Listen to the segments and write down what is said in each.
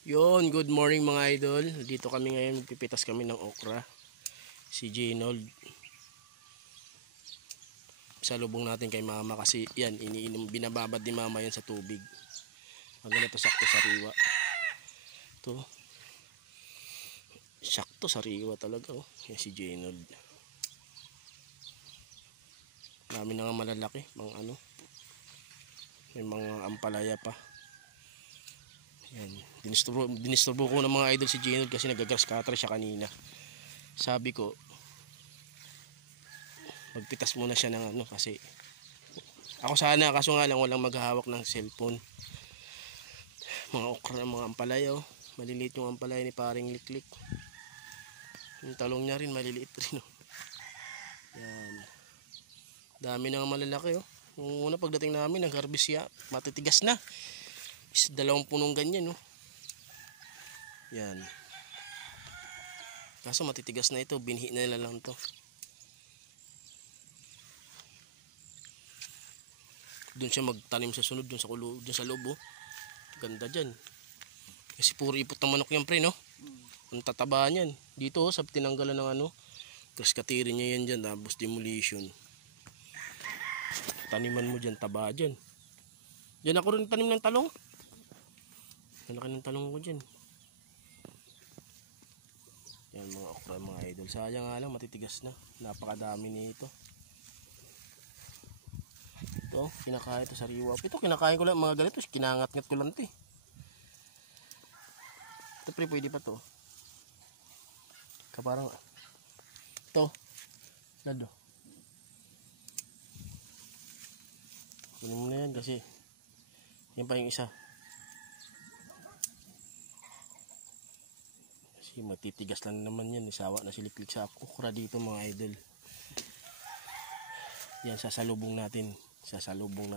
Yon, good morning mga idol. Dito kami ngayon, magpipitas kami ng okra. Si Ginold. Salubong natin kay mama kasi yan, iniinom, binababad ni mama yan sa tubig. Maganda to, sakto sariwa. To. Sakto sariwa talaga oh. Yan si Ginold. Dami na nga malalaki, mga ano. May mga ampalaya pa. Yan. Dinisturbo ko ng mga idol si Ginold kasi nagagrass cutter siya kanina. Sabi ko, magpitas muna siya ng ano kasi ako sana, kaso nga lang walang maghahawak ng cellphone. Mga okra, mga ampalaya oh. Maliliit yung ampalaya ni paring Liklik. Yung talong niya rin maliliit rin oh. Yan. Dami na nga malalaki oh. Yung una pagdating namin nag-harvest siya, matitigas na. Is 2 punong ganyan no. Yan. Kaso matitigas na ito, binhi na nila lang to. Doon siya magtanim sa sunod, doon sa kulo, doon sa loob oh. Ganda diyan. Kasi puro ipot ng manok yan pre no. Ang tataba niyan. Dito oh, sa tinanggalan ng ano, grass cutter niya yan diyan, tapos demolition. Taniman mo diyan, taba diyan. Diyan ako rin tanim ng talong. Malaki ng talong ko dyan. Yan mga okra mga idol. Sayang nga lang matitigas na. Napakadami nito. Ito kinakain ito sariwa. Ito kinakain ko lang mga ganito. Kinangat-ngat ko lang ito eh. Ito pre, pwede pa to. Kaparang ito. Lado. Kunin mo na yan kasi yan pa yung isa. Kasi matitigas lang naman yan. Isawa na si Liklik sa okra dito mga idol. Yan sasalubong natin. Pasalubong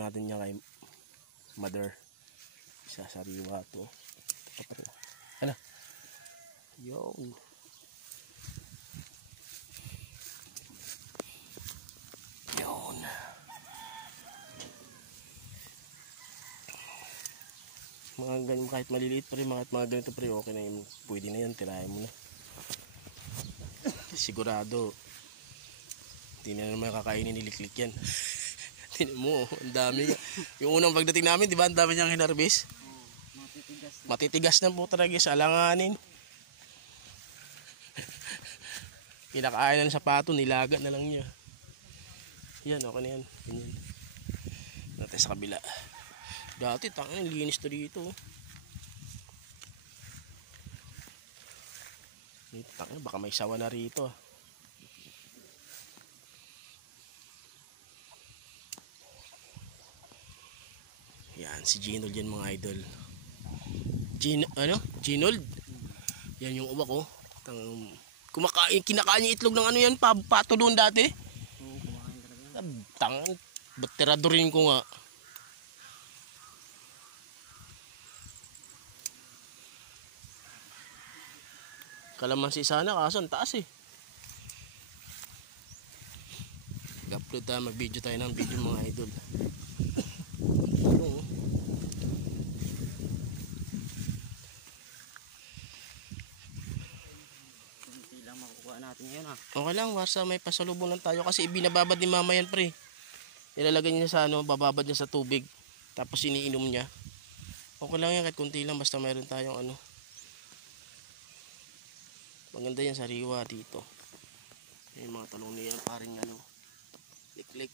natin yan kay mother. Sasariwa to. Ano? Yun. Yun. Mga ganyan kahit maliliit pa rin, mga ganito pre, okay na yun, pwede na yan, tirahin mo na. Sigurado hindi na naman kakainin ni Liklik yan. Tinan mo, ang dami. Yung unang pagdating namin, di ba ang dami niyang hinarbis? Matitigas na po talaga sa alanganin. Kinakain na ng sapato, nilaga na lang niya. Yan, okay na yan. Ganyan. Natin sa kabila. Dati tangin linis to dito. Tangin baka may sawa na rito. Yan si Ginold yan mga idol. Ginold. Yan yung uwak ko. Kinakain yung itlog ng ano yan, pato doon dati. Tangin, bateradorin ko nga. Kalamansi sana kaso ang taas eh. Mag-upload tayo, mag-video tayo ng video mga idol. Kunti lang makukuha natin ngayon ha. Okay lang, basta may pasalubong lang tayo kasi ibinababad ni mama yan pre. Nilalagay niya sa ano, bababad niya sa tubig. Tapos iniinom niya. Okay lang yan kahit kunti lang basta mayroon tayong ano. Maganda yan sariwa dito. Yung mga talong niya paring ano, Liklik.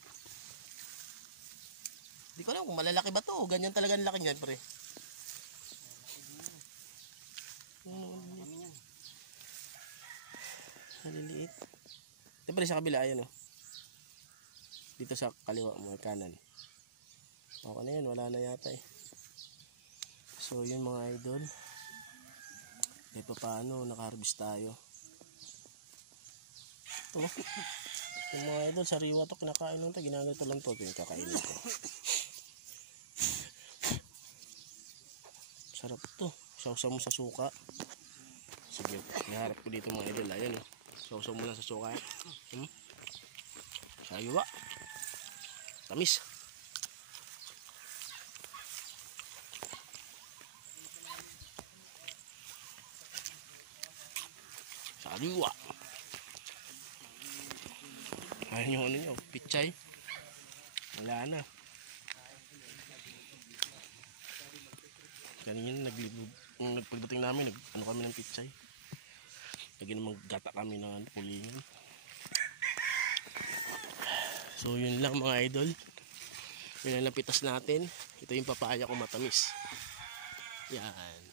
Hindi ko alam kung malalaki ba to. Ganyan talaga ang laki niyan pre. Maliliit. Ito pre sa kabila ayan oh. Dito sa kaliwa mo kanan. Okay na yan, wala na yata eh. So yun mga idol. Kahit pa paano naka-harvest tayo. Ito yung mga idol sariwa to, kinakain lang ito, ginagato lang to, pinakakainin ko. Sarap to, sausaw mo sa suka. Sige, niharap ko dito mga idol, ayan o. Sausaw mo lang sa suka. Sariwa. Tamis. Kaliwa. Ayun yung ano nyo, pichay. Wala na. Kanina pagdating namin, ano kami ng pichay. Lagi na maggata kami ng pulingan. So yun lang mga idol. Yun ang napitas natin. Ito yung papaya ko matamis. Yan.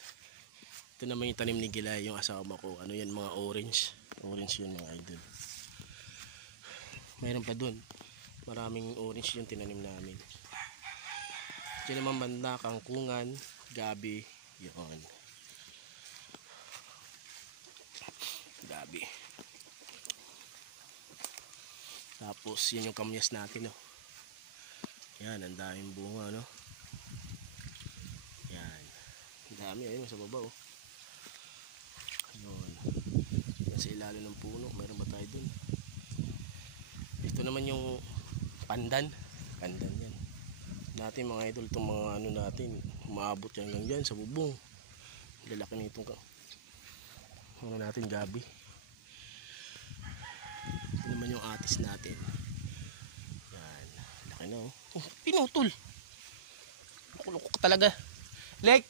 Ito naman yung tanim ni Gilay, yung asawa ko. Ano yan, mga orange. Orange yun mga idol. Mayroon pa dun. Maraming orange yung tinanim namin. Diyan naman banda, kangkungan, gabi. Yun. Gabi. Tapos yun yung kamyas natin, oh. Yan, ang daming bunga, no? Yan. Ang dami, ayun, sa baba, oh. Yun. Yan sa ilalim ng puno. Mayroon ba tayo dun? Ito naman yung pandan. Pandan yan. Natin mga idol, itong mga ano natin, umaabot yan hanggang dyan sa bubong. Lalaki na itong ano natin, gabi. Ito naman yung atis natin. Yan. Laki na, oh. Oh, pinutol. Nakuloko ka talaga. Lek,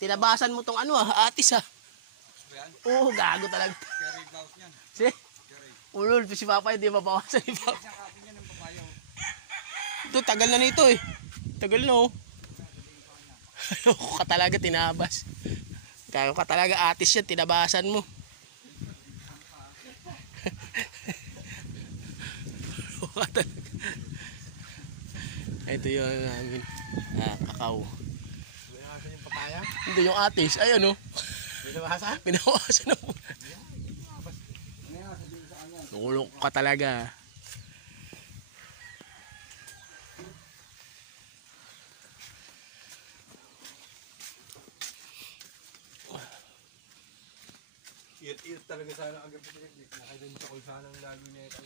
tinabasan mo tong ano, atis, ha. Oo, gago talaga. Si? Ulol, si Papa hindi mabawasan ni Papa. Ito, tagal na nito eh. Tagal na, oh. Nakuloko ka talaga, tinabas. Gago ka talaga, atis yan, tinabasan mo. Nakuloko ka talaga. Ito yung namin kakao. Binawasan yung papaya? Hindi, yung atis. Ayan, oh. Binawasan? Binawasan mo. Nakulok ka talaga. Iyot-iyot talaga sana agad. Nakailan sa kung saan ang lalo niya ito.